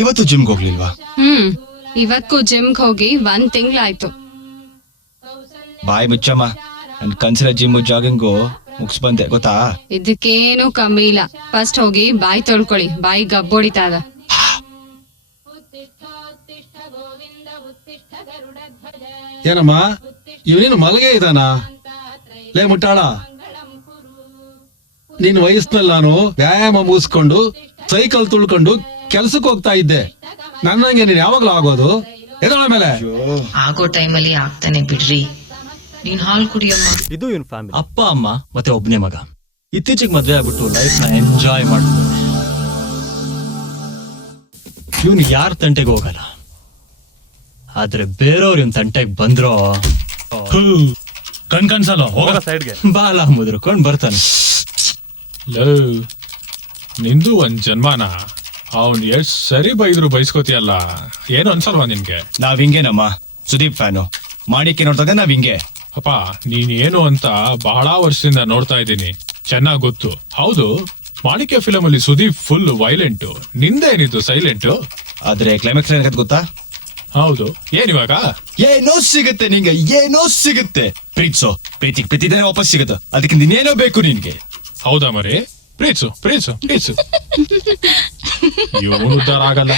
ಇವತ್ತು ಜಿಮ್ಗೆ ಹೋಗ್ಲಿಲ್ವಾ? ಇವತ್ತು ಜಿಮ್ಗೆ ಹೋಗಿ 1 ತಿಂಗ್ಳಾಯ್ತು. ಬಾಯ್ ಮುಚ್ಚಮ್ಮ, ನನ್ ಕನ್ಸಿನ ಜಿಮ್ ಜಾಗಿಂಗು ಮುಗಿಸ್ ಬಂದೆ ಗೊತ್ತಾ. ಇದಕ್ಕೇನು ಕಮ್ಮಿ ಇಲ್ಲ. ಫಸ್ಟ್ ಹೋಗಿ ಬಾಯಿ ತೊಳ್ಕೊಳ್ಳಿ, ಬಾಯಿ ಗಬ್ಬೊಡಿತಾ ಇದ. ಏನಮ್ಮ ಇವನೇನು ಮಲಗೆ ಇದಾನ? ಲೇ ಮುಟ್ಟಾಳ, ನಿನ್ ವಯಸ್ಸಿನಲ್ಲಿ ನಾನು ವ್ಯಾಯಾಮ ಮುಗಿಸ್ಕೊಂಡು ಸೈಕಲ್ ತುಳ್ಕೊಂಡು ಕೆಲ್ಸಕ್ಕೆ ಹೋಗ್ತಾ ಇದ್ದೆ. ನನ್ನಂಗೆ ನೀನ್ ಯಾವಾಗ್ಲೂ ಆಗೋದು? ಎದಳ ಮೇಲೆ ಆಗೋ ಟೈಮಲ್ಲಿ ಆಗ್ತಾನೆ ಬಿಡ್ರಿ. ನೀನ್ ಹಾಲ್ ಕುಡಿಯಮ್ಮ. ಇದು ಇವನ್ ಫ್ಯಾಮಿಲಿ. ಅಪ್ಪ ಅಮ್ಮ ಮತ್ತೆ ಒಬ್ಬನೇ ಮಗ. ಇತ್ತೀಚೆಗೆ ಮದ್ವೆ ಆಗ್ಬಿಟ್ಟು ಲೈಫ್ ನ ಎಂಜಾಯ್ ಮಾಡ್ತಾನೆ. ಇವನು ಯಾರ ತಂಟೆಗೆ ಹೋಗಲ್ಲ, ಆದ್ರೆ ಬೇರೆಯವ್ರ ಇವನ್ ತಂಟೆಗೆ ಬಂದ್ರೋ ಕಣ್ಸಲ್ಲ. ಹೋಗ ಸೈಡ್ಗೆ. ಬಾಲ ಮುದ್ರಕೊಂಡ್ ಬರ್ತಾನೆ. ನಿಂದು ಒಂದ್ ಜನ್ಮಾನ. ಅವ್ನ್ ಎಷ್ಟ್ ಸರಿ ಬೈದ್ರು ಬೈಸ್ಕೋತಿಯಲ್ಲ, ಏನು ಅನ್ಸಲ್ವಾ ನಿನ್ಗೆ? ನಾವ್ ಹಿಂಗೇನಮ್ಮ, ಸುದೀಪ್ ಫ್ಯಾನು. ಮಾಣಿಕ್ಯ ನೋಡ್ದಾಗ ನಾವ್ ಹಿಂಗೆ. ಅಪ್ಪ ನೀನ್ ಏನು ಅಂತ ಬಹಳ ವರ್ಷದಿಂದ ನೋಡ್ತಾ ಇದ್ದೀನಿ, ಚೆನ್ನಾಗ್ ಗೊತ್ತು. ಹೌದು, ಮಾಣಿಕ್ಯ ಫಿಲಮ್ ಅಲ್ಲಿ ಸುದೀಪ್ ಫುಲ್ ವೈಲೆಂಟ್, ನಿಂದೇನಿದ್ದು ಸೈಲೆಂಟ್. ಆದ್ರೆ ಕ್ಲೈಮ್ಯಾಕ್ಸ್ ಏನಾಗತ್ತೆ ಗೊತ್ತಾ? ಹೌದು, ಏನಿವಾಗ? ಏನೋ ಸಿಗುತ್ತೆ ನಿಂಗೆ, ಏನೋ ಸಿಗುತ್ತೆ. ಪ್ರೀತಿಸೋ, ಪ್ರೀತಿಗೆ ಪ್ರೀತಿದಾನೆ ವಾಪಸ್ ಸಿಗುತ್ತೆ. ಅದಕ್ಕೆ ನೀನೇನೋ ಬೇಕು ನಿನ್ಗೆ. ಹೌದಾ ಮರಿ? ಪ್ರೀತ್ಸು ಪ್ರೀತ್ಸು ಪ್ರೀತ್ಸು. ಇವನು ಉದ್ಧಾರ ಆಗಲ್ಲ.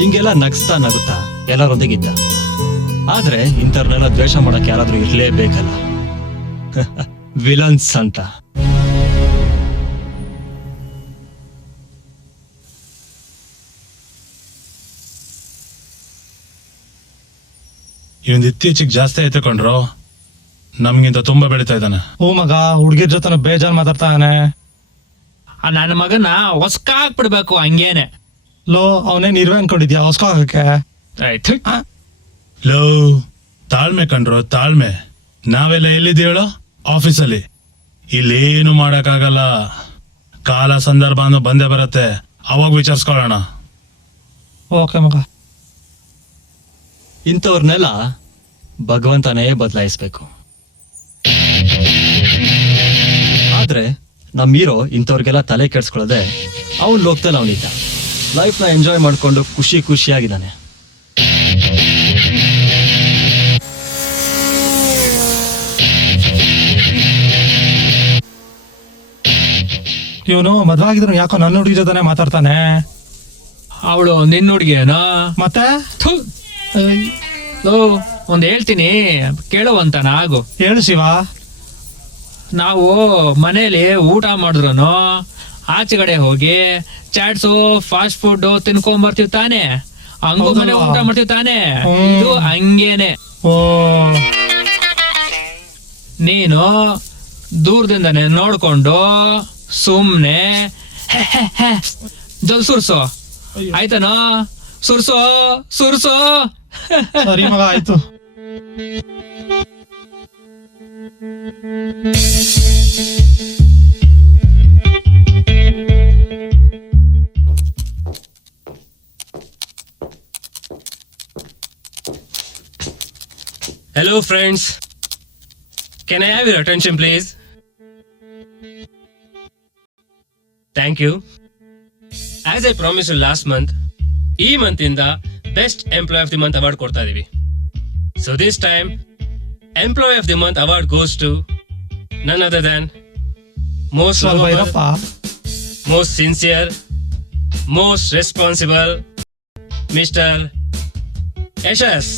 ಹಿಂಗೆಲ್ಲ ನಗ್ಸ್ತಾ ನಗುತ್ತಾ ಎಲ್ಲರೊಂದಿಗಿದ್ದ. ಆದ್ರೆ ಇಂಥವ್ರನ್ನೆಲ್ಲ ದ್ವೇಷ ಮಾಡಕ್ ಯಾರಾದ್ರೂ ಇರ್ಲೇಬೇಕಲ್ಲ. ವಿಲನ್ಸ್ ಅಂತ. ಇವನ್ ಇತ್ತೀಚೆಗೆ ಜಾಸ್ತಿ ಆಯ್ತು ಕೊಂಡ್ರು, ನಮ್ಗಿಂತ ತುಂಬಾ ಬೆಳಿತಾ ಇದ್ದಾನೆ. ಓ ಮಗ, ಹುಡ್ಗಿರ್ ಜೊತೆ ಬೇಜಾರ್ ಮಾತಾಡ್ತಾನೆ. ನನ್ನ ಮಗನ ಹೊಸ್ಕ ಹಾಕ್ಬಿಡ್ಬೇಕು ಹಂಗೇನೆ. ಲೋ, ಅವನೇನ್ ಇರುವೆ ಅನ್ಕೊಂಡಿದ್ಯಾ ಹೊಸ್ಕೋಗಕ್ಕೆ? ಆಯ್ತು. ಲೋ, ತಾಳ್ಮೆ ಕಂಡ್ರು, ತಾಳ್ಮೆ. ನಾವೆಲ್ಲ ಎಲ್ಲಿದ್ದೀವಳು? ಆಫೀಸಲ್ಲಿ. ಇಲ್ಲೇನು ಮಾಡಕ್ಕಾಗಲ್ಲ. ಕಾಲ ಸಂದರ್ಭ ಅನ್ನೋ ಬಂದೇ ಬರತ್ತೆ, ಅವಾಗ ವಿಚಾರಿಸ್ಕೊಳ್ಳೋಣ. ಓಕೆ ಮಗ. ಇಂಥವ್ರನ್ನೆಲ್ಲ ಭಗವಂತನೇ ಬದಲಾಯಿಸ್ಬೇಕು. ಆದ್ರೆ ನಮ್ ಹೀರೋ ಇಂಥವ್ರಿಗೆಲ್ಲ ತಲೆ ಕೆಡ್ಸ್ಕೊಳ್ಳದೆ ಅವನ್ ಲೋಕದಲ್ಲಿ ಅವನಿದ್ದ. ಲೈಫ್ ನ ಎಂಜಾಯ್ ಮಾಡ್ಕೊಂಡು ಖುಷಿಯಾಗಿದ್ದಾನೆ. ಇವನು ಮದ್ವೆ ಆಗಿದ್ರು ಯಾಕೋ ನನ್ನ ಹುಡುಗಿ ಜೊತೆನೆ ಮಾತಾಡ್ತಾನೆ. ಅವಳು ನಿನ್ನ ಹುಡುಗಿಯೇನೋ? ಮತ್ತೆ ಒಂದ್ ಹೇಳ್ತೀನಿ ಕೇಳುವಂತ ಆಗು. ಹೇಳು ಶಿವ. ನಾವು ಮನೇಲಿ ಊಟ ಮಾಡಿದ್ರು ಆಚೆಗಡೆ ಹೋಗಿ ಚಾಟ್ಸು ಫಾಸ್ಟ್ ಫುಡ್ ತಿನ್ಕೊಂಡ್ ಬರ್ತೀವಿ ತಾನೆ, ಹಂಗು ಮನೆ ಊಟ ಮಾಡ್ತೀವಿ ತಾನೆ. ಇದು ಹಂಗೇನೆ. ಓ, ನೀನು ದೂರದಿಂದನೆ ನೋಡ್ಕೊಂಡು ಸುಮ್ನೆ ಜಲ್ ಸುರ್ಸೋ, ಆಯ್ತಾನೋ? ಸುರ್ಸೋ ಸುರ್ಸೋ. ಸರಿ ಮಗ, ಆಯ್ತು. Hello friends, can I have your attention please? Thank you. As I promised you last month, ಈ ಮಂತ್ ಇಂದ best employ of the month award ಕೊಡ್ತಾ ಇದೀವಿ. So this time employ of the month award goes to none other than most lovable, most sincere, most responsible Mr. Yashas.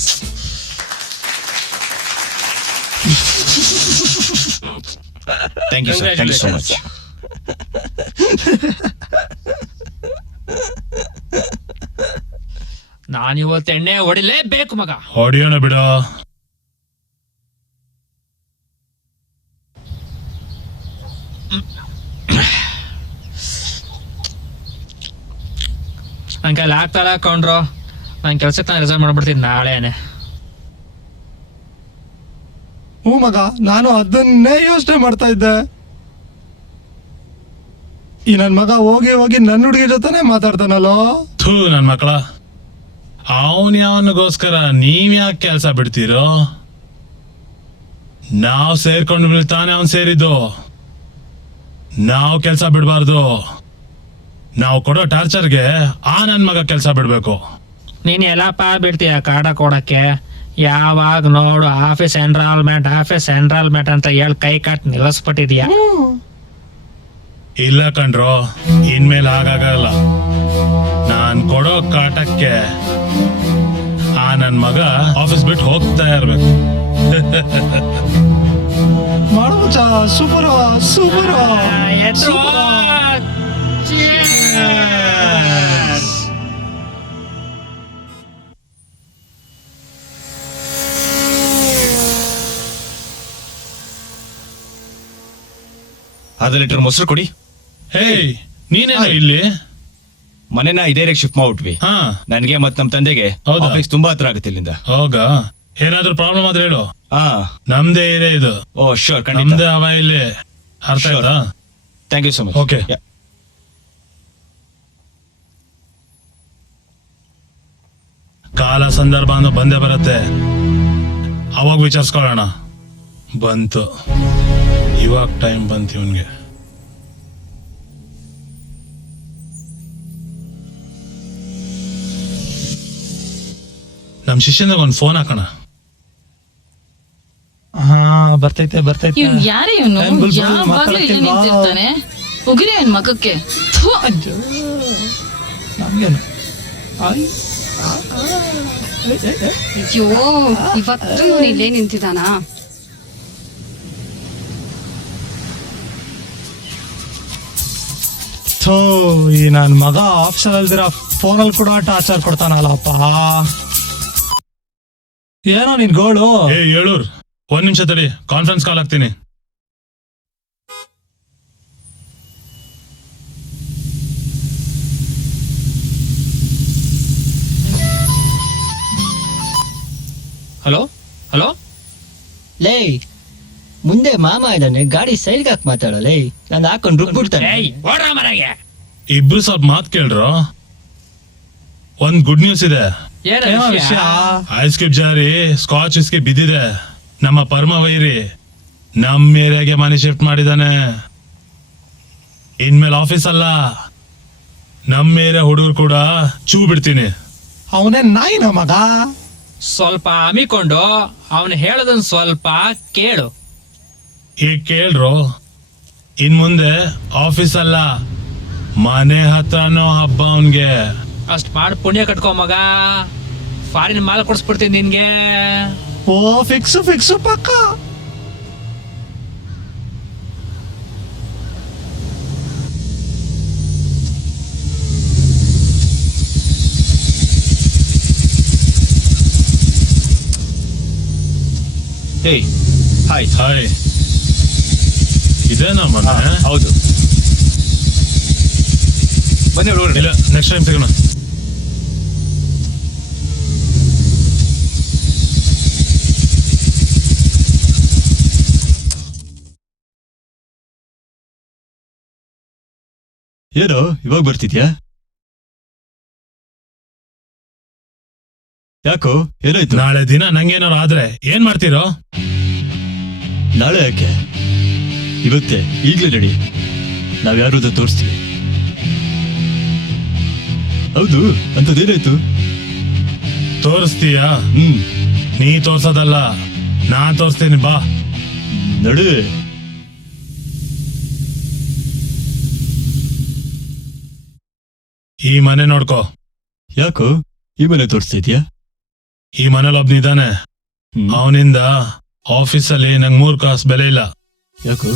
Thank you, sir. Thank you so much. ನಾನಿವತ್ತು ಎಣ್ಣೆ ಹೊಡಿಲೇಬೇಕು ಮಗ. ಹೊಡಿಯೋಣ ಬಿಡ. ನನ್ ಕೈಲಿ ಆಗ್ತಾರ ಕೊಂಡ್ರು. ನನ್ ಕೆಲ್ಸಕ್ಕೆ ನಾನು ರಿಸೈನ್ ಮಾಡ್ಬಿಡ್ತೀನಿ ನಾಳೆನೆ. ಹ್ಞೂ ಮಗ, ನಾನು ಅದನ್ನೇ ಯೋಚನೆ ಮಾಡ್ತಾ ಇದ್ದೆ. ಈ ನನ್ ಮಗ ಹೋಗಿ ಹೋಗಿ ನನ್ನ ಹುಡುಗಿ ಜೊತೆನೆ ಮಾತಾಡ್ತಾನಲ್ಲೋ. ಥೂ ನನ್ ಮಕ್ಕಳ, ಅವನ್ ಯಾವನಿಗೋಸ್ಕರ ನೀವ್ ಯಾಕೆ ಕೆಲ್ಸ ಬಿಡ್ತೀರೋ? ನಾವ್ ಸೇರ್ಕೊಂಡು ತಾನೇ ಅವನ್ ಸೇರಿದ್ದು. ನಾವ್ ಕೆಲ್ಸ ಬಿಡ್ಬಾರ್ದು. ನಾವು ಕೊಡೋ ಟಾರ್ಚರ್ಗೆ ಆ ನನ್ ಮಗ ಕೆಲ್ಸ ಬಿಡ್ಬೇಕು. ನೀನ್ ಎಲ್ಲಪ್ಪ ಬಿಡ್ತೀಯ ಕಾಡ ಕೊಡಕ್ಕೆ? ಯಾವಾಗ ನೋಡು ಆಫೀಸ್ ಎನ್ರಾಲ್ಮೆಂಟ್ ಅಂತ ಹೇಳಿ ಕೈ ಕಟ್ ನಿಲ್ಲಿಸ್ಬಿಟ್ಟಿದ್ಯಾ. ಇಲ್ಲ ಕಣ್ರೋ, ಇನ್ಮೇಲೆ ಹಾಗಾಗಲ್ಲ. ನಾನ್ ಕೊಡೋ ಕಾಟಕ್ಕೆ ಆ ನನ್ ಮಗ ಆಫೀಸ್ ಬಿಟ್ಟು ಹೋಗ್ತಾ ಇರ್ಬೇಕು. ಮಾಡು ಮಚ್ಚ, ಸೂಪರ್ ಸೂಪರ್. ಅರ್ಧ ಲೀಟರ್ ಮೊಸರು ಕೊಡಿ. ಹೇಯ್, ನೀನೇನೋ ಇಲ್ಲಿ? ಮನೆನ ಇದೇ ಶಿಫ್ಟ್ ಮಾಡ್ಬಿಟ್ವಿ. ಹಾ, ನನ್ಗೆ ಮತ್ ನಮ್ ತಂದೆಗೆ ಹೌದಾ? ಆಫೀಸ್ ತುಂಬಾ ಹತ್ರ ಆಗುತ್ತೆ ಇಲ್ಲಿಂದ. ಹೋಗಾ? ಏನಾದ್ರೂ ಪ್ರಾಬ್ಲಮ್ ಆದ್ರೆ ಹೇಳು. ಹಾ, ನಮ್ದೇ ಏರಿಯಾ ಇದು. ಓ ಶೋರ್, ಖಂಡಿತ. ನಮ್ದೇ ಹವಾ ಇಲ್ಲಿ. ಅರ್ಥ Sure. ಆಯ್ತಾ? Thank you so much. Okay. ಕಾಲ ಸಂದರ್ಭ ಅನ್ನೋ ಬಂದೇ ಬರುತ್ತೆ. ಅವಾಗ ವಿಚಾರಿಸ್ಕೊಳ್ಳೋಣ. ಬಂತು, ಇವಾಗ ಟೈಮ್ ಬಂತು ಇವನ್ಗೆ. ನಮ್ ಶಿಷ್ಯನಿಗೆ ಒಂದು ಫೋನ್ ಹಾಕೋಣ. ಹಾ, ಬರ್ತೈತೆ ಬರ್ತೈತೆ. ಇವ್ನ್ ಯಾರೇ ಇವನು? ಏನ್ ಬುಲ್ಬುಲ್ ಯಾವಾಗ್ಲೂ ಮಾತಾಡಕ್ಕೆ ಇಲ್ಲಿ ಬಾ. ನಿಂತಿರ್ತಾನೆ. ಉಗಿರಿ ಅವನ್ ಮಗಕ್ಕೆ. ಥು. ಅಜ್ಜೋ, ನಮ್ಗೇನು? ಆಯ್. ಅಯ್ಯೋ, ಇವತ್ತು ಇವನು ಇಲ್ಲೇ ನಿಂತಿದ್ದಾನಾ? ಥೋ, ಈ ನನ್ ಮಗ ಆಪ್ಷನ್ ಅಲ್ದಿರ ಫೋನಲ್ಲಿ ಕೂಡ ಟಾರ್ಚರ್ ಕೊಡ್ತಾನಲ್ಲಪ್ಪ. ಏನೋ ನಿನ್ ಗೋಳು? ಹೇಳೂರ್, ಒಂದ್ ನಿಮಿಷ ತಡಿ, ಕಾನ್ಫರೆನ್ಸ್ ಕಾಲ್ ಹಾಕ್ತೀನಿ. ಹಲೋ ಹಲೋ, ಲೇ, ಮುಂದೆ ಮಾಮ ಇದ್ದಾನೆ, ಗಾಡಿ ಸೈಡ್ಗೆ ಹಾಕಿ ಮಾತಾಡಲೇ. ನಾನು ಹಾಕೊಂಡು ರುಬ್ಬಿಡ್ತಾನೆ. ಏಯ್ ಓಡ್ರ ಮನೆಗೆ. ಇಬ್ರು ಸ್ವಲ್ಪ ಮಾತ್ ಕೇಳ್ರು. ಒಂದ್ ಗುಡ್ ನ್ಯೂಸ್ ಇದೆ. ಏನೋ ವಿಷಯ? ಐಸ್ ಕ್ಯೂಬ್ ಜಾರಿ ಸ್ಕಾಚ್ ವಿಸ್ಕಿ ಬಿದ್ದಿದೆ. ನಮ್ಮ ಪರಮ ವೈರಿ ನಮ್ ಏರಿಯಾಗೆ ಮನೆ ಶಿಫ್ಟ್ ಮಾಡಿದಾನೆ. ಇನ್ಮೇಲೆ ಆಫೀಸ್ ಅಲ್ಲ, ನಮ್ ಏರಿಯಾ ಹುಡುಗರು ಕೂಡ ಚೂ ಬಿಡ್ತೀನಿ. ಅವನೇ ನಾಯಿನ ಮಗ. ಸ್ವಲ್ಪ ಹಮ್ಮಿಕೊಂಡು ಅವನು ಹೇಳೋದನ್ ಸ್ವಲ್ಪ ಕೇಳು. ಈಗ ಕೇಳ್ರು, ಇನ್ ಮುಂದೆ ಆಫೀಸ್ ಅಲ್ಲ, ಮನೆ ಹತ್ರನೋ ಹಬ್ಬ ಅವನ್ಗೆ. ಅಷ್ಟ್ ಮಾಡಿ ಪುಣ್ಯ ಕಟ್ಕೊ ಮಗ. ಫಾರಿನ್ ಮಾಲ್ ಕೊಡ್ಸ್ಬಿಡ್ತೀನಿ ನಿನ್ಗೆ. ಓ, ಫಿಕ್ಸು ಪಕ್ಕ. ಹೇಯ್, ಹಾಯ್. ಹಾಯ್, ಇದೇನಾ ಮನೆ? ಹೌದು, ಬನ್ನಿ ಹುಡುಗರು. ಇಲ್ಲ, ನೆಕ್ಸ್ಟ್ ಟೈಮ್ ಸಿಗೋಣ. ಏನೋ ಇವಾಗ ಬರ್ತಿದ್ಯಾ? ಯಾಕೋ, ಏನಾಯ್ತು? ನಾಳೆ ದಿನ ನಂಗೇನಾರು ಆದ್ರೆ ಏನ್ ಮಾಡ್ತೀರೋ? ನಾಳೆ ಯಾಕೆ? ಇವತ್ತೇ, ಈಗ್ಲೇ ನಡಿ. ನಾವ್ಯಾರು ಅಂತ ತೋರಿಸ್ತೀವಿ. ಹೌದು, ಅಂತದೇನಾಯ್ತು? ತೋರಿಸ್ತೀಯಾ? ಹ್ಮ್, ನೀ ತೋರ್ಸೋದಲ್ಲ, ನಾನ್ ತೋರಿಸ್ತೀನಿ, ಬಾ. ನಡು. ಈ ಮನೆ ನೋಡ್ಕೋ. ಯಾಕೋ ಈ ಮನೆ ತೋರಿಸ್ತಾ ಇದೀಯಾ? ಈ ಮನೇಲಿ ಒಬ್ನಿದ್ದಾನೆ. ಅವನಿಂದ ಆಫೀಸಲ್ಲಿ ನಂಗೆ 3 ಕಾಸು ಬೆಲೆ ಇಲ್ಲ. ಯಾಕೋ?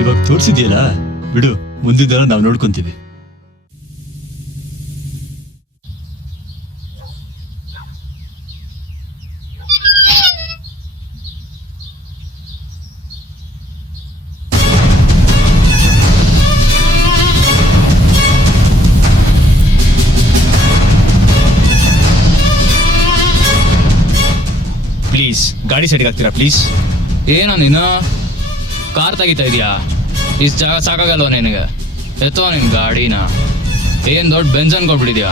ಇವಾಗ ತೋರಿಸಿದ್ಯಲ್ಲ, ಬಿಡು, ಮುಂದಿನ ನಾವು ನೋಡ್ಕೊಂತೀವಿ. ಪ್ಲೀಸ್ ಗಾಡಿ ಸೈಡ್ಗೆ ಹಾಕ್ತೀರಾ ಪ್ಲೀಸ್? ಏನೋ ನೀನು ಕಾರ್ ತೆಗಿತಾ ಇದೀಯಾ? ಇಷ್ಟು ಜಾಗ ಸಾಕಾಗಲ್ವ ನಿನಗೆ? ಎತ್ತೋ ನಿನ್ ಗಾಡಿನ. ಏನ್ ದೊಡ್ಡ ಬೆಂಜ್ ಅನ್ಕೊಬಿಟ್ಟಿದ್ಯಾ?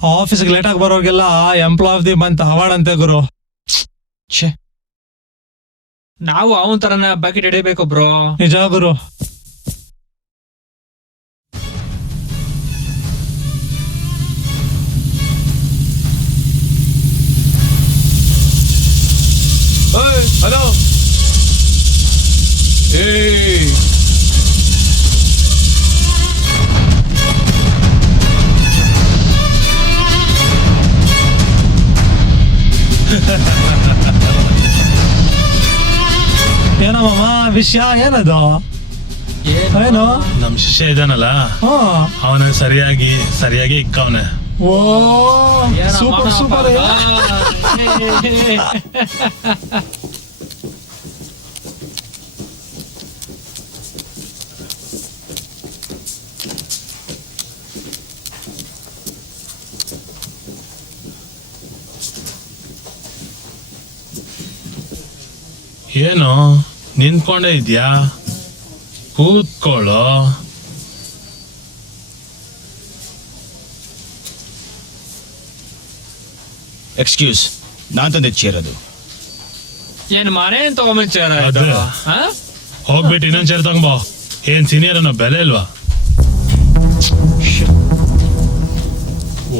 ಆಫೀಸ್ಗೆ ಲೇಟ್ ಆಗಿ ಬರೋರ್ಗೆಲ್ಲ employee of the month award ಅಂತೆ ಗುರು. ಛೇ, ನಾವು ಅವನ್ ತರನ ಬಕೆಟ್ ಹಿಡಿಬೇಕು ಬ್ರೋ. ನಿಜ ಗುರು. ಹಲೋ. ಏಯ್ ಏನೋ ಮಾಮ ವಿಷಯ ಏನದು? ಏನು? ನಮ್ ಶಿಷ್ಯ ಇದಾನಲ್ಲ, ಅವನ ಸರಿಯಾಗಿ ಇಕ್ಕವನೆ. ಓ ಸೂಪರ್ ಸೂಪರ್. ಏನು ನಿಂತ್ಕೊಂಡೇ ಇದ್ಯಾ? ಕೂತ್ಕೊಳ್ಳೋ. ಎಕ್ಸ್ಕ್ಯೂಸ್, ನಾನ್ ತಂದಿದ್ದ ಚೇರ್ ಅದು. ಏನ್ ಮನೆ ಅಂತ ತಗೊಂಬಂಚಾರ? ಅದೇ. ಹೋಗ್ಬಿಟ್ಟು ಇನ್ನೊಂದ್ ಚೇರ್ ತಗೊಂಬೋ. ಏನ್ ಸೀನಿಯರ್ ಅನ್ನೋ ಬೆಲೆ ಇಲ್ವಾ?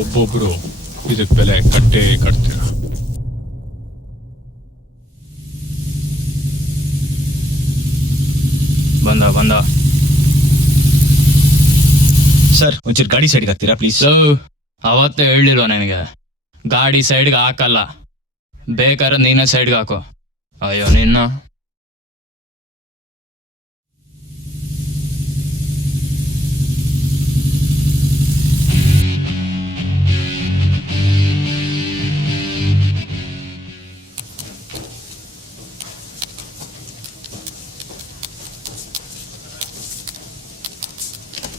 ಒಬ್ಬೊಬ್ರು ಇದಕ್ ಬೆಲೆ ಕಟ್ತೀರ. ಬಂದ ಸರ್, ಒಂಚೂರು ಗಾಡಿ ಸೈಡ್ಗೆ ಹಾಕ್ತೀರಾ ಪ್ಲೀಸ್? ಅವತ್ತೇ ಹೇಳಿಲ್ವ ನನಗೆ ಗಾಡಿ ಸೈಡ್ಗೆ ಹಾಕಲ್ಲ, ಬೇಕಾದ್ರೆ ನೀನ ಸೈಡ್ಗೆ ಹಾಕೋ. ಅಯ್ಯೋ ನಿನ್ನ.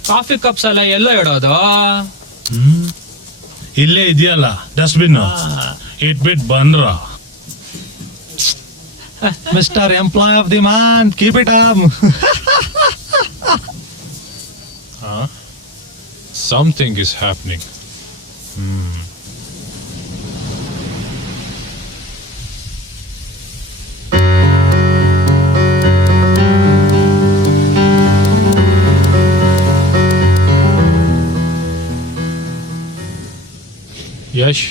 ಕಾಫಿ ಕಪ್ಸ್ ಎಲ್ಲ ಎಲ್ಲೋ ಇಡೋದು? ಇಲ್ಲೇ ಇದೆಯಲ್ಲ ಡಸ್ಟ್ಬಿನ್, ಇಟ್ಬಿಟ್ ಬಂದ್ರ. Mister employ of the month, keep it up. Something is happening. Yash,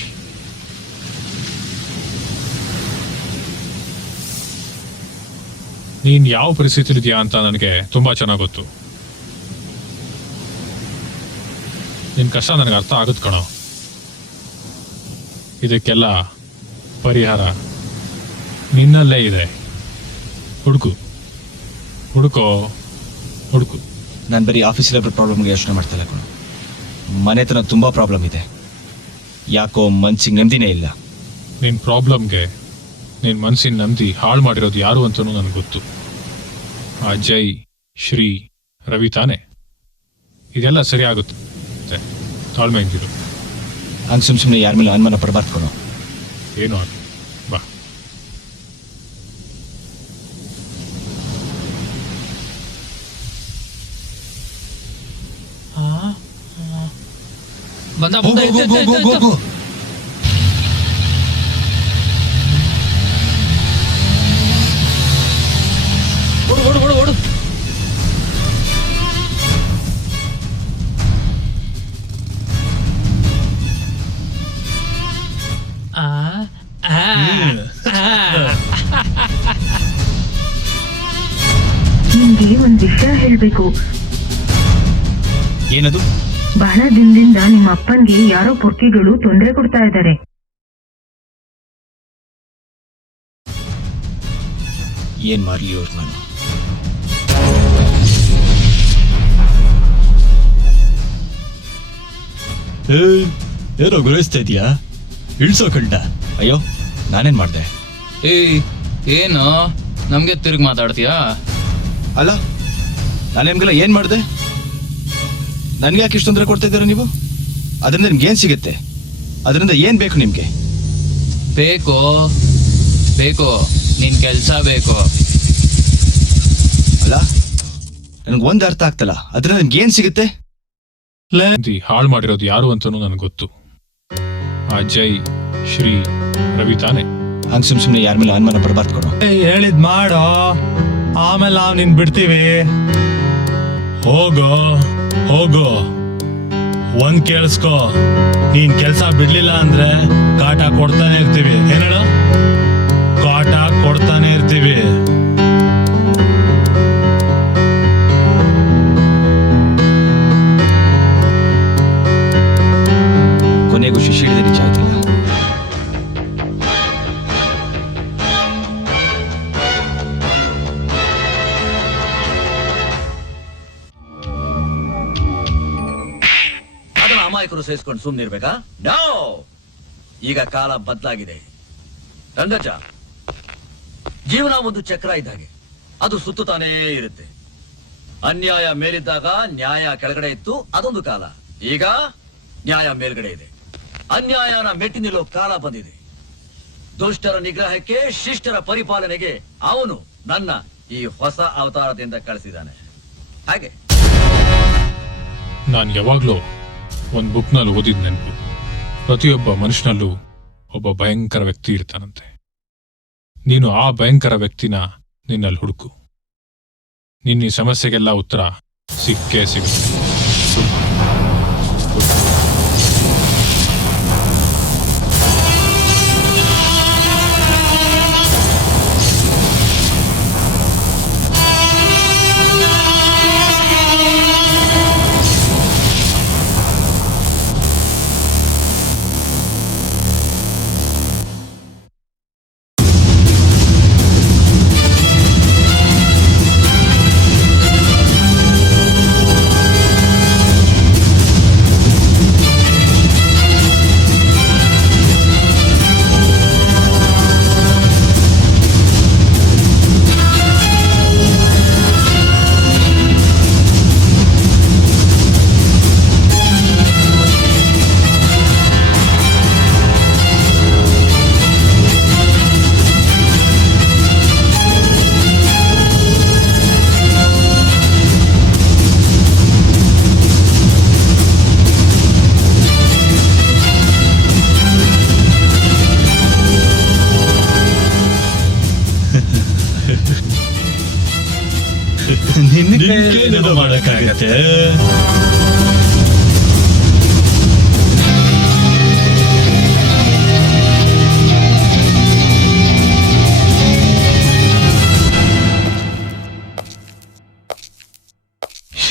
ನೀನ್ ಯಾವ ಪರಿಸ್ಥಿತಿ ಇದೆಯಾ ಅಂತ ನನಗೆ ತುಂಬಾ ಚೆನ್ನಾಗಿ ಗೊತ್ತು. ನಿನ್ ಕಷ್ಟ ನನಗೆ ಅರ್ಥ ಆಗುತ್ತೆ ಕಣೋ. ಇದಕ್ಕೆಲ್ಲ ಪರಿಹಾರ ನಿನ್ನಲ್ಲೇ ಇದೆ. ಹುಡುಕು. ನಾನು ಬರೀ ಆಫೀಸ್ ಲೆವೆಲ್ ಪ್ರಾಬ್ಲಮ್ಗೆ ಯೋಚನೆ ಮಾಡ್ತಾ ಇಲ್ಲ ಕಣೋ. ಮನೆತನ ತುಂಬಾ ಪ್ರಾಬ್ಲಮ್ ಇದೆ. ಯಾಕೋ ಮನ್ಸಿಗೆ ನೆಮ್ಮದಿನೇ ಇಲ್ಲ. ನಿನ್ ಪ್ರಾಬ್ಲಮ್ಗೆ ನಿನ್ ಮನ್ಸಿನ ನೆಮ್ಮದಿ ಹಾಳು ಮಾಡಿರೋದು ಯಾರು ಅಂತನೂ ನನಗೆ ಗೊತ್ತು. ಅಜಯ್, ಶ್ರೀ, ರವಿ ತಾನೆ. ಇದೆಲ್ಲ ಸರಿ ಆಗುತ್ತೆ, ತಾಳ್ಮೆ ಇಂದಿರು. ಹಂಗೆ ಸುಮ್ಮನೆ ಯಾರ ಮೇಲೆ ಅನುಮಾನ ಪಡಬಾರ್ದು ಕಣೋ. ಏನು ಅದು, ಬಾ. ಬಂದ ಗೋ. ಓಡು. ನಿಮ್ಗೆ ಒಂದ್ ವಿಷಯ ಹೇಳ್ಬೇಕು. ಏನದು? ಬಹಳ ದಿನದಿಂದ ನಿಮ್ಮ ಅಪ್ಪನ್ಗೆ ಯಾರೋ ಪೊರ್ಕಿಗಳು ತೊಂದರೆ ಕೊಡ್ತಾ ಇದ್ದಾರೆ. ಏನ್ ಮಾಡ್ಲಿ ಅವ್ರು? ನಾನು ಏನೋ ಗುರೈಸ್ತಾ ಇದೀಯಾ? ಇಳ್ಸೋ ಕಂಡ. ಅಯ್ಯೋ, ನಾನೇನ್ ಮಾಡ್ದೆ? ಏನು ನಮ್ಗೆ ತಿರುಗಿ ಮಾತಾಡ್ತೀಯಾ? ಅಲ್ಲ, ನಾನು ನಿಮ್ಗೆಲ್ಲ ಏನ್ ಮಾಡ್ದೆ? ನನ್ಗೆ ಯಾಕೆ ಇಷ್ಟು ತೊಂದರೆ ಕೊಡ್ತಾ ಇದ್ದೀರಾ ನೀವು? ಅದರಿಂದ ನಿಮ್ಗೆ ಏನ್ ಸಿಗುತ್ತೆ? ಅದರಿಂದ ಏನ್ ಬೇಕು ನಿಮ್ಗೆ? ಬೇಕು ಬೇಕು ನಿನ್ ಕೆಲ್ಸ ಬೇಕು. ಅಲ್ಲ, ನನ್ಗೆ ಒಂದ್ ಅರ್ಥ ಆಗ್ತಲ್ಲ. ಅದರಿಂದ ನಿಮ್ಗೆ ಏನ್ ಸಿಗುತ್ತೆ? ನೆಮ್ಮದಿ ಹಾಳು ಮಾಡಿರೋದು ಯಾರು ಅಂತನೂ ನನಗೆ ಗೊತ್ತು. ಆ ಜೈ, ಶ್ರೀ, ರವಿ ತಾನೆ. ಹಂಗ್ ಸುಮ್ನೆ ಯಾರ ಮೇಲೆ ಅನುಮಾನ ಪಡಬಾರ್ದು ಕೊಡು. ಹೇಳಿದ್ ಮಾಡೋ, ಆಮೇಲೆ ನಾವ್ ನಿನ್ ಬಿಡ್ತೀವಿ. ಹೋಗೋ ಹೋಗೋ, ಒಂದ್ ಕೇಳಿಸ್ಕೋ, ನೀನ್ ಕೆಲ್ಸ ಬಿಡ್ಲಿಲ್ಲ ಅಂದ್ರೆ ಕಾಟ ಕೊಡ್ತಾನೆ ಇರ್ತೀವಿ. ಏನಡ? ಕಾಟ ಕೊಡ್ತಾನೆ ಇರ್ತೀವಿ. ಕೊನೆಗೂ ಶಿಶಿಡಿದ ನಿಜ ಆಯ್ತಿಲ್ಲ. ಅದನ್ನ ಅಮಾಯಕರು ಸಹಿಸ್ಕೊಂಡು ಸುಮ್ಮನಿರ್ಬೇಕಾ? ನೋ, ಈಗ ಕಾಲ ಬದಲಾಗಿದೆ ರಂಗಜ. ಜೀವನ ಒಂದು ಚಕ್ರ ಇದ್ದಾಗೆ, ಅದು ಸುತ್ತುತ್ತಾನೇ ಇರುತ್ತೆ. ಅನ್ಯಾಯ ಮೇಲಿದ್ದಾಗ ನ್ಯಾಯ ಕೆಳಗಡೆ ಇತ್ತು, ಅದೊಂದು ಕಾಲ. ಈಗ ನ್ಯಾಯ ಮೇಲ್ಗಡೆ ಇದೆ. ಅನ್ಯಾಯನ ಮೆಟ್ಟಿ ನಿಲ್ಲೋ ಕಾಲ ಬಂದಿದೆ. ದುಷ್ಟರ ನಿಗ್ರಹಕ್ಕೆ, ಶಿಷ್ಟರ ಪರಿಪಾಲನೆಗೆ ಅವನು ನನ್ನ ಈ ಹೊಸ ಅವತಾರದಿಂದ ಕಳಿಸಿದ್ದಾನೆ. ಹಾಗೆ ನಾನು ಯಾವಾಗ್ಲೂ ಒಂದು ಬುಕ್ನಲ್ಲಿ ಓದಿದ್ ನೆನಪು, ಪ್ರತಿಯೊಬ್ಬ ಮನುಷ್ಯನಲ್ಲೂ ಒಬ್ಬ ಭಯಂಕರ ವ್ಯಕ್ತಿ ಇರ್ತಾನಂತೆ. ನೀನು ಆ ಭಯಂಕರ ವ್ಯಕ್ತಿನ ನಿನ್ನಲ್ಲಿ ಹುಡುಕು. ನಿನ್ನ ಈ ಸಮಸ್ಯೆಗೆಲ್ಲ ಉತ್ತರ ಸಿಕ್ಕೇ ಸಿಗುತ್ತೆ. ನಿನ್ನೇನು ಮಾಡಕ್ಕಾಗತ್ತೆ?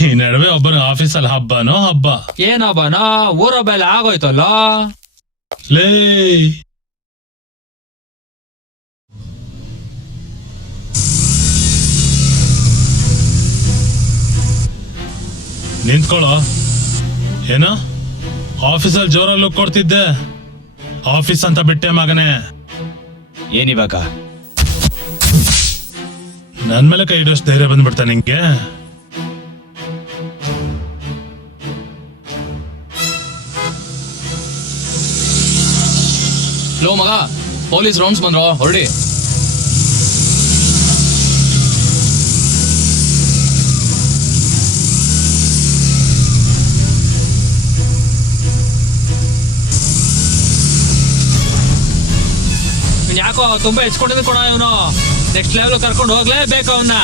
ಈ ನಡುವೆ ಒಬ್ಬನ ಆಫೀಸಲ್ಲಿ ಹಬ್ಬನೋ ಹಬ್ಬ. ಏನಬ್ಬನೋ ಊರೊಬ್ಬ ಎಲ್ಲ ಆಗೋಯ್ತಲ್ಲ. ಲೇ, ನಿಂತ್ಕೊಳ್ಳೋ. ಏನೋ ಆಫೀಸಲ್ಲಿ ಜೋರಲ್ಲಿ ಲುಕ್ ಕೊಡ್ತಿದ್ದೆ, ಆಫೀಸ್ ಅಂತ ಬಿಟ್ಟೆ ಮಗನೇ. ಏನಿವಾಗ? ನನ್ ಮೇಲೆ ಕೈ ಇಡೋಷ್ಟು ಧೈರ್ಯ ಬಂದ್ಬಿಡ್ತಾ ನಿಂಗೆ? ಲೋ ಮಗ, ಪೊಲೀಸ್ ರೌಂಡ್ಸ್ ಬಂದ್ರು, ಹೊರಡಿ. ಯಾಕೋ ತುಂಬಾ ಹೆಚ್ಕೊಂಡಿದ್ ಕೊಡ, ಇವನು ನೆಕ್ಸ್ಟ್ ಲೆವೆಲ್ ಕರ್ಕೊಂಡು ಹೋಗ್ಲೇಬೇಕು ಅವನ್ನ.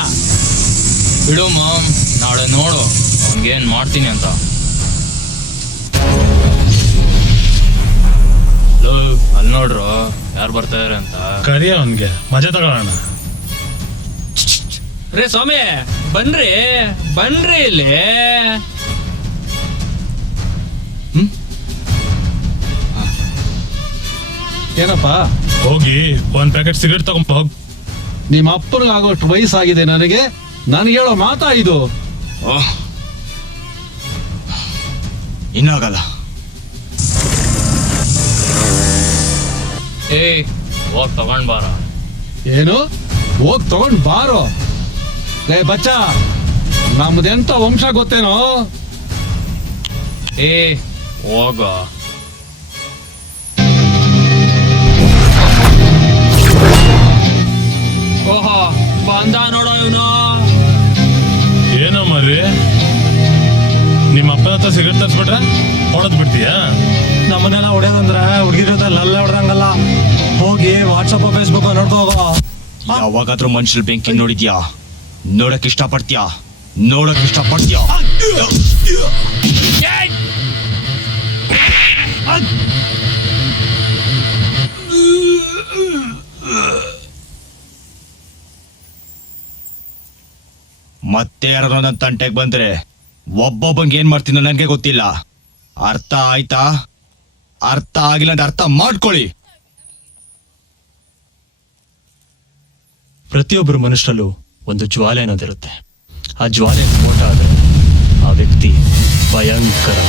ಬಿಡು ಮಾಮ್, ನಾಳೆ ನೋಡು ಅವನ್ಗೇನ್ ಮಾಡ್ತೀನಿ ಅಂತ. ಅಲ್ಲಿ ನೋಡ್ರು ಯಾರು ಬರ್ತಾರೆ ಅಂತ. ಕರಿ ಅವನ್ಗೆ ಮಜಾ ತಗೊಳ್ಳೋಣ. ರೇ ಸ್ವಾಮಿ, ಬನ್ರಿ ಬನ್ರಿ ಇಲ್ಲಿ. ಏನಪ್ಪ? ಹೋಗಿ ಒಂದ್ ಪ್ಯಾಕೆಟ್ ಸಿಗರೇಟ್ ತಗೊಂಡ್ ಹೋಗ್. ನಿಮ್ಮ ಅಪ್ಪನಿಗಾಗೋಷ್ಟು ವಯಸ್ಸಾಗಿದೆ ನನಗೆ ಹೇಳೋ ಮಾತಾ ಇದು? ಇನ್ನಾಗಲ್ಲ. ಹೋಗ್ ತಗೊಂಡ್ ಬಾರ. ಏನು ಹೋಗ್ ತಗೊಂಡ್ ಬಾರೋ? ಲೇ ಬಚ್ಚ, ನಮ್ದೆಂತ ವಂಶ ಗೊತ್ತೇನೋ? ಹೋಗ. ಓಹೋ ಬಂದ ನೋಡೋ ಇವನು. ಏನೋ ಮರ್ರಿ, ನಿಮ್ಮ ಅಪ್ಪನ ಹತ್ರ ಸಿಗರೇಟ್ ತರ್ಸ್ಬಿಟ್ರೆ ಹೊಡೆದ್ ಬಿಡ್ತೀಯಾ? ನಮ್ಮನ್ನೆಲ್ಲ ಹೊಡೆಯೋದಂದ್ರೆ ಹುಡುಗಿರ ಜೊತೆ ಲಲ್ಲ ಹೊಡೆದಂಗಲ್ಲ. ಹೋಗಿ ವಾಟ್ಸಪ್ ಫೇಸ್ಬುಕ್ ನೋಡ್ಕೋ ಹೋಗೋ. ಯಾವಾಗಾದ್ರೂ ಮನುಷ್ಯರು ಬೆಂಕಿ ನೋಡಿದ್ಯಾ? ನೋಡಕ್ ಇಷ್ಟಪಡ್ತೀಯಾ? ನೋಡಕ್ ಇಷ್ಟಪಡ್ತೀಯಾ? ಮತ್ತೆ ಯಾರು ನನ್ನ ತಂಟೆಗೆ ಬಂದ್ರೆ ಒಬ್ಬೊಬ್ಬಂಗೆ ಏನ್ ಮಾಡ್ತೀನೋ ನನ್ಗೆ ಗೊತ್ತಿಲ್ಲ. ಅರ್ಥ ಆಯ್ತಾ? ಅರ್ಥ ಆಗಿಲ್ಲ ಅಂದ್ರೆ ಅರ್ಥ ಮಾಡ್ಕೊಳ್ಳಿ. ಪ್ರತಿಯೊಬ್ಬರು ಮನುಷ್ಯರಲ್ಲೂ ಒಂದು ಜ್ವಾಲೆ ಅನ್ನೋದಿರುತ್ತೆ. ಆ ಜ್ವಾಲೆ ಸ್ಫೋಟ ಆದ್ರೆ ಆ ವ್ಯಕ್ತಿ ಭಯಂಕರ.